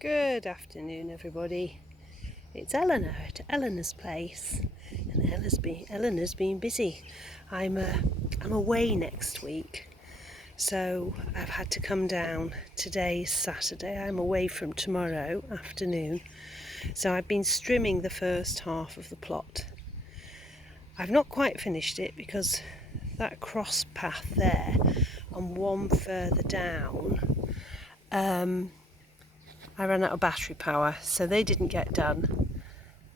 Good afternoon, everybody. It's Eleanor at Eleanor's place, and Eleanor's been busy. I'm away next week, so I've had to come down. Today's Saturday. I'm away from tomorrow afternoon, so I've been strimming the first half of the plot. I've not quite finished it because that cross path there and one further down. I ran out of battery power, so they didn't get done.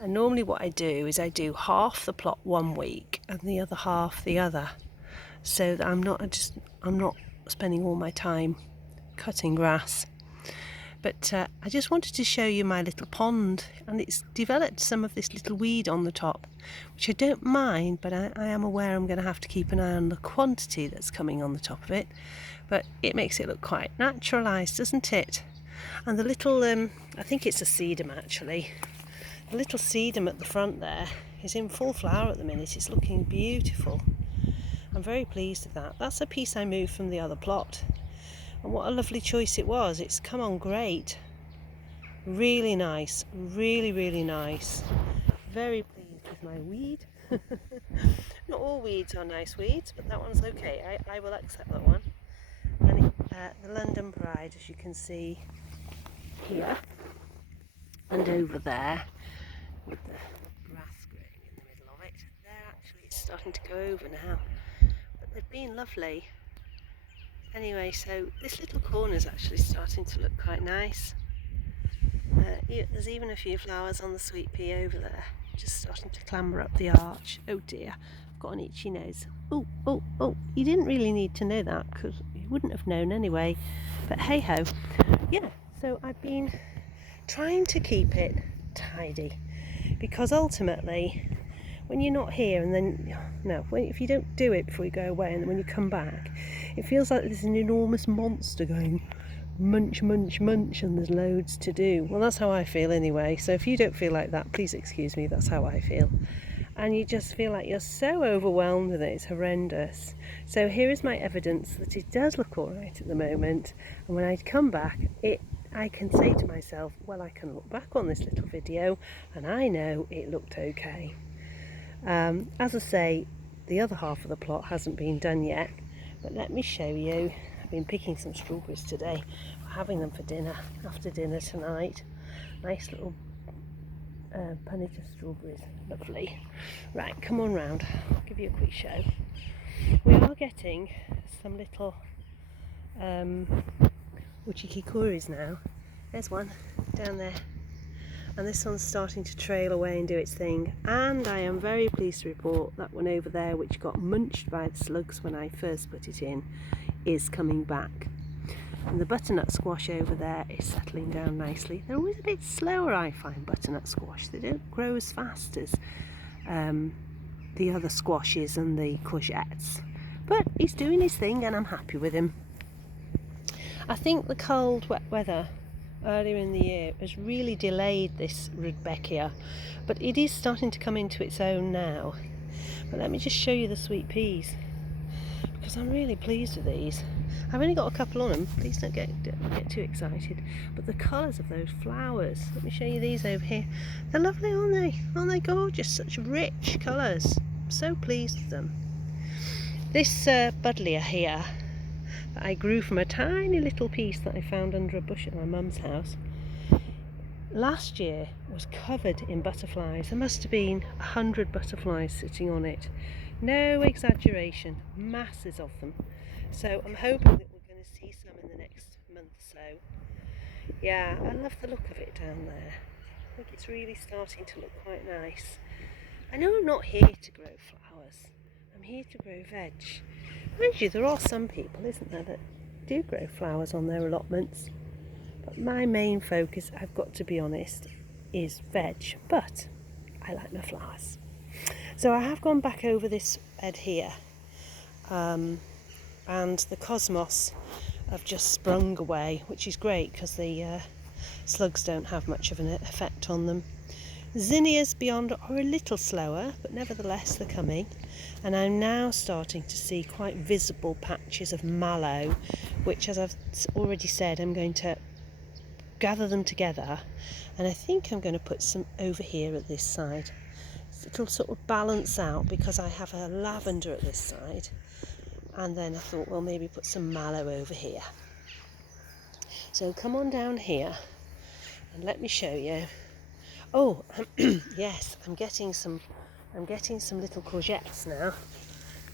And normally what I do is I do half the plot one week and the other half the other, so that I'm not spending all my time cutting grass. But I just wanted to show you my little pond, and it's developed some of this little weed on the top, which I don't mind, but I am aware I'm going to have to keep an eye on the quantity that's coming on the top of it. But it makes it look quite naturalised, doesn't it? And the little, I think it's a sedum actually, the little sedum at the front there is in full flower at the minute. It's looking beautiful. I'm very pleased with that. That's a piece I moved from the other plot. And what a lovely choice it was. It's come on great. Really nice, really nice. Very pleased with my weed. Not all weeds are nice weeds, but that one's okay. I will accept that one. And the London Pride, as you can see here and over there, with the grass growing in the middle of it. They're actually starting to go over now, but they've been lovely. Anyway, so this little corner is actually starting to look quite nice. There's even a few flowers on the sweet pea over there, just starting to clamber up the arch. Oh dear, I've got an itchy nose. Oh, you didn't really need to know that because you wouldn't have known anyway, but hey ho. Yeah, so I've been trying to keep it tidy, because ultimately when you're not here, and then if you don't do it before you go away, and then when you come back it feels like there's an enormous monster going munch, and there's loads to do. Well, that's how I feel anyway, so if you don't feel like that, please excuse me, that's how I feel. And you just feel like you're so overwhelmed with it, it's horrendous. So here is my evidence that it does look alright at the moment, and when I come back I can say to myself, well, I can look back on this little video and I know it looked okay. As I say, the other half of the plot hasn't been done yet, but let me show you. I've been picking some strawberries today. We're having them for dinner, after dinner tonight. Nice little punnet of strawberries, lovely. Right, come on round, I'll give you a quick show. We are getting some little uchikikuris now. There's one down there, and this one's starting to trail away and do its thing. And I am very pleased to report that one over there, which got munched by the slugs when I first put it in, is coming back. And the butternut squash over there is settling down nicely. They're always a bit slower, I find, butternut squash. They don't grow as fast as the other squashes and the courgettes. But he's doing his thing and I'm happy with him. I think the cold, wet weather earlier in the year has really delayed this Rudbeckia, but it is starting to come into its own now. But let me just show you the sweet peas, because I'm really pleased with these. I've only got a couple on them, please don't get too excited, but the colours of those flowers, let me show you these over here. They're lovely, aren't they? Aren't they gorgeous? Such rich colours. I'm so pleased with them. This buddleia here that I grew from a tiny little piece that I found under a bush at my mum's house, last year was covered in butterflies. There must have been 100 butterflies sitting on it. No exaggeration, masses of them. So I'm hoping that we're going to see some in the next month or so. Yeah, I love the look of it down there. I think it's really starting to look quite nice. I know I'm not here to grow flowers, I'm here to grow veg. Mind you, there are some people, isn't there, that do grow flowers on their allotments. But my main focus, I've got to be honest, is veg. But I like my flowers. So I have gone back over this bed here. And the cosmos have just sprung away, which is great because the slugs don't have much of an effect on them. Zinnias beyond are a little slower, but nevertheless they're coming. And I'm now starting to see quite visible patches of mallow, which, as I've already said, I'm going to gather them together, and I think I'm going to put some over here at this side. It'll sort of balance out because I have a lavender at this side, and then I thought, well, maybe put some mallow over here. So come on down here and let me show you. Oh, yes, I'm getting some little courgettes now.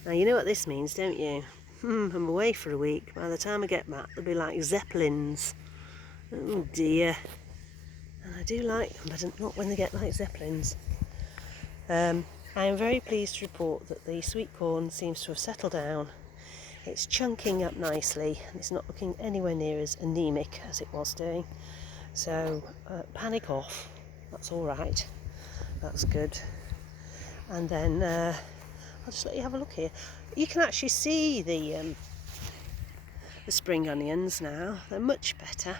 Now you know what this means, don't you? I'm away for a week. By the time I get back, they'll be like zeppelins. Oh dear. And I do like them, but not when they get like zeppelins. I am very pleased to report that the sweet corn seems to have settled down. It's chunking up nicely, and it's not looking anywhere near as anemic as it was doing. So panic off. That's all right. That's good. And then I'll just let you have a look here. You can actually see the spring onions now. They're much better.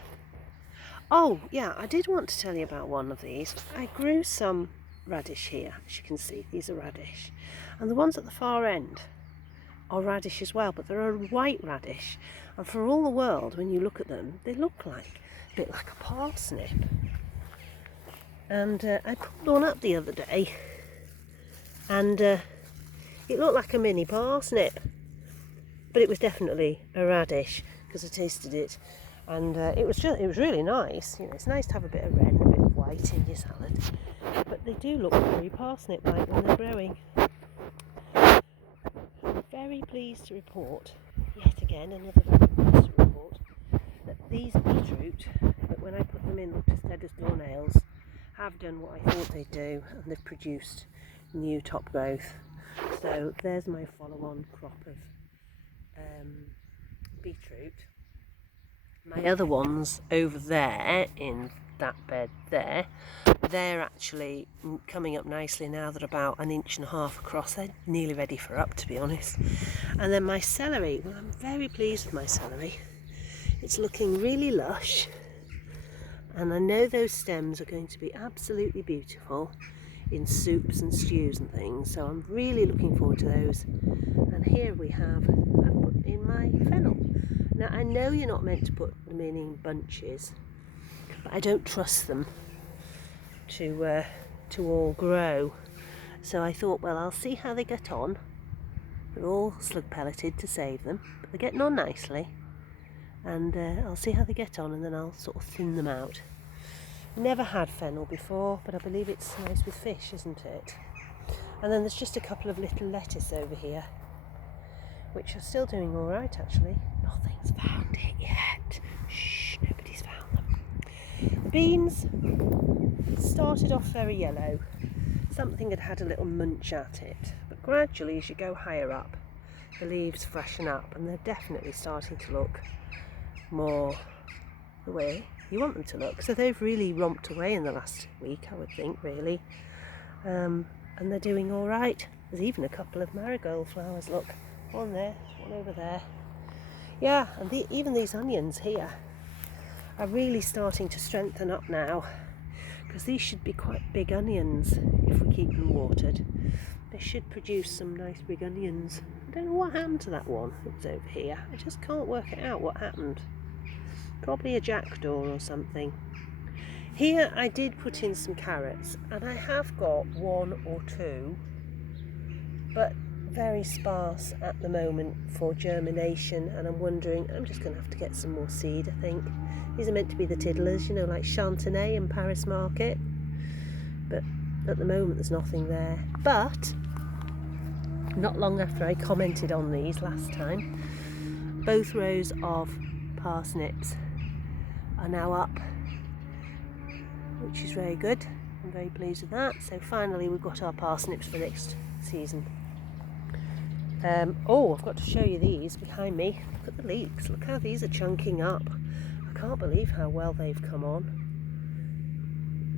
Oh yeah, I did want to tell you about one of these. I grew some radish here, as you can see. These are radish, and the ones at the far end are radish as well, but they're a white radish, and for all the world, when you look at them, they look like a bit like a parsnip. And I pulled one up the other day, and it looked like a mini parsnip, but it was definitely a radish because I tasted it, and it was really nice. You know, it's nice to have a bit of red and a bit of white in your salad, but they do look very parsnip-like when they're growing. I'm very pleased to report, yet again, another very pleased to report, that these beetroot, that when I put them in looked as dead as doornails, have done what I thought they'd do, and they've produced new top growth. So there's my follow-on crop of beetroot. My other ones over there in that bed there, they're actually coming up nicely now. They're about 1.5 inches across. They're nearly ready for up, to be honest. And then my celery, well, I'm very pleased with my celery. It's looking really lush, and I know those stems are going to be absolutely beautiful in soups and stews and things, so I'm really looking forward to those. And here I've put in my fennel. Now I know you're not meant to put them in bunches, but I don't trust them to all grow, so I thought, well, I'll see how they get on. They're all slug pelleted to save them, but they're getting on nicely, and I'll see how they get on, and then I'll sort of thin them out. Never had fennel before, but I believe it's nice with fish, isn't it? And then there's just a couple of little lettuce over here, which are still doing all right, actually. Nothing's found it yet. Shh, nobody's found them. The beans started off very yellow. Something had a little munch at it, but gradually, as you go higher up, the leaves freshen up, and they're definitely starting to look more the way you want them to look. So they've really romped away in the last week, I would think, really. And they're doing all right. There's even a couple of marigold flowers, look. One there, one over there. Yeah, and even these onions here are really starting to strengthen up now, because these should be quite big onions if we keep them watered. They should produce some nice big onions. I don't know what happened to that one that was over here. I just can't work it out what happened. Probably a jackdaw or something. Here I did put in some carrots, and I have got 1 or 2, but very sparse at the moment for germination, and I'm just going to have to get some more seed, I think. These are meant to be the tiddlers, you know, like Chantenay and Paris Market, but at the moment there's nothing there. But not long after I commented on these last time, both rows of parsnips are now up, which is very good. I'm very pleased with that. So finally we've got our parsnips for next season. Oh, I've got to show you these behind me. Look at the leeks. Look how these are chunking up. I can't believe how well they've come on.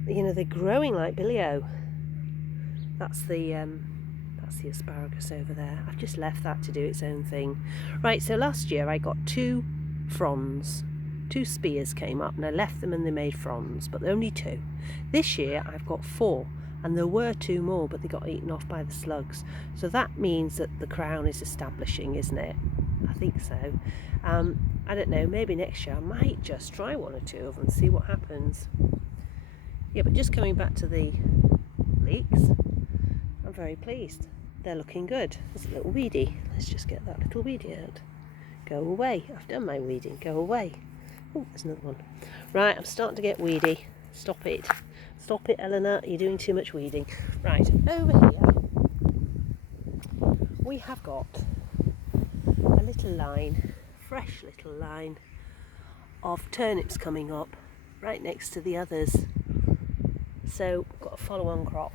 You know, they're growing like billy-o. That's the asparagus over there. I've just left that to do its own thing. Right, so last year I got 2 fronds. 2 spears came up, and I left them and they made fronds, but only 2. This year I've got 4. And there were 2 more, but they got eaten off by the slugs. So that means that the crown is establishing, isn't it? I think so. I don't know, maybe next year I might just try one or two of them and see what happens. Yeah, but just coming back to the leeks, I'm very pleased. They're looking good. There's a little weedy. Let's just get that little weedy out. Go away. I've done my weeding. Go away. Oh, there's another one. Right, I'm starting to get weedy. Stop it. Stop it, Eleanor. You're doing too much weeding. Right, over here we have got a little line, fresh little line of turnips coming up right next to the others. So we've got a follow-on crop.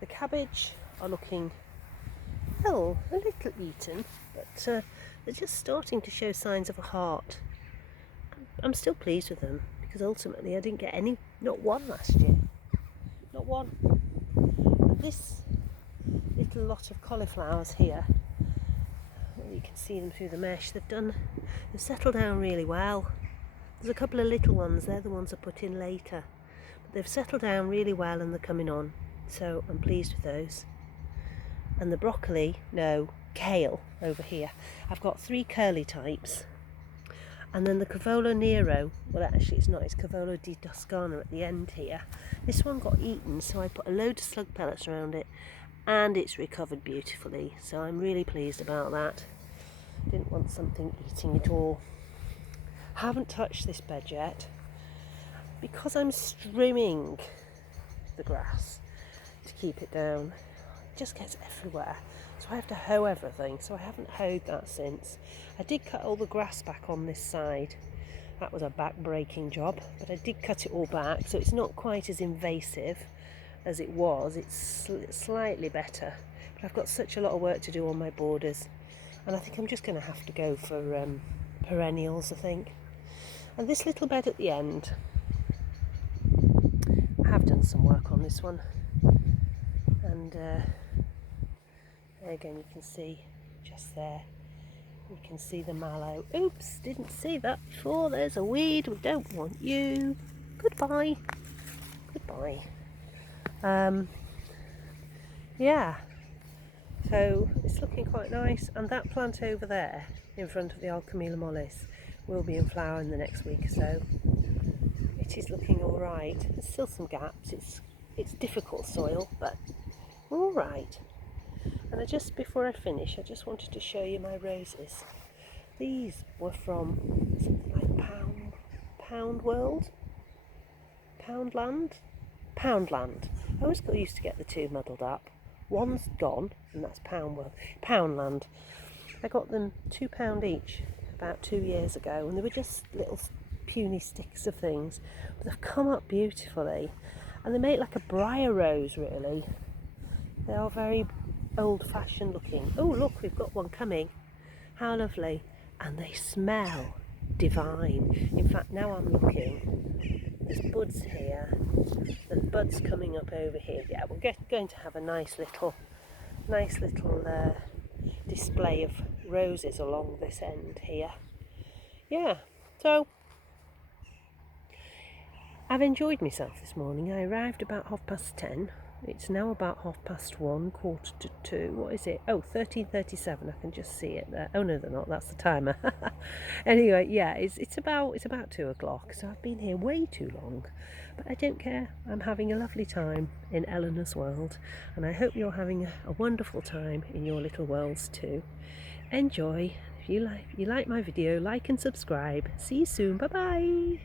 The cabbage are looking, well, a little eaten, but they're just starting to show signs of a heart. I'm still pleased with them because ultimately I didn't get any, not one last year. Not one. And this little lot of cauliflowers here, well, you can see them through the mesh, they've settled down really well. There's a couple of little ones, they're the ones I put in later. But they've settled down really well and they're coming on. So I'm pleased with those. And the broccoli, no, kale over here. I've got 3 curly types. And then the Cavolo Nero, well actually it's not, it's Cavolo di Toscana at the end here. This one got eaten, so I put a load of slug pellets around it and it's recovered beautifully. So I'm really pleased about that. Didn't want something eating it all. Haven't touched this bed yet because I'm trimming the grass to keep it down. It just gets everywhere. So I have to hoe everything, so I haven't hoed that since. I did cut all the grass back on this side. That was a back-breaking job, but I did cut it all back, so it's not quite as invasive as it was. It's slightly better, but I've got such a lot of work to do on my borders, and I think I'm just going to have to go for perennials, I think. And this little bed at the end, I have done some work on this one, and there again you can see just there, you can see the mallow. Oops, didn't see that before. There's a weed, we don't want you. Goodbye. Goodbye. Yeah, so it's looking quite nice, and that plant over there in front of the Alchemilla mollis will be in flower in the next week or so. It is looking all right. There's still some gaps. It's difficult soil, but all right. And just before I finish, I just wanted to show you my roses. These were from something like Poundland. I always got used to get the two muddled up. One's gone, and that's Poundland. I got them £2 each about 2 years ago, and they were just little puny sticks of things, but they've come up beautifully, and they make like a briar rose, really. They are very old-fashioned looking. Oh look, we've got one coming. How lovely. And they smell divine. In fact, now I'm looking, there's buds here, there's buds coming up over here. Yeah, we're going to have a nice little display of roses along this end here. Yeah, so I've enjoyed myself this morning. I arrived about 10:30. It's now about 1:30, 1:45. What is it? Oh, 13:37. I can just see it there. Oh no, they're not. That's the timer. Anyway, yeah, it's about 2 o'clock. So I've been here way too long, but I don't care. I'm having a lovely time in Eleanor's world, and I hope you're having a wonderful time in your little worlds too. Enjoy. If you like my video, like and subscribe. See you soon. Bye bye.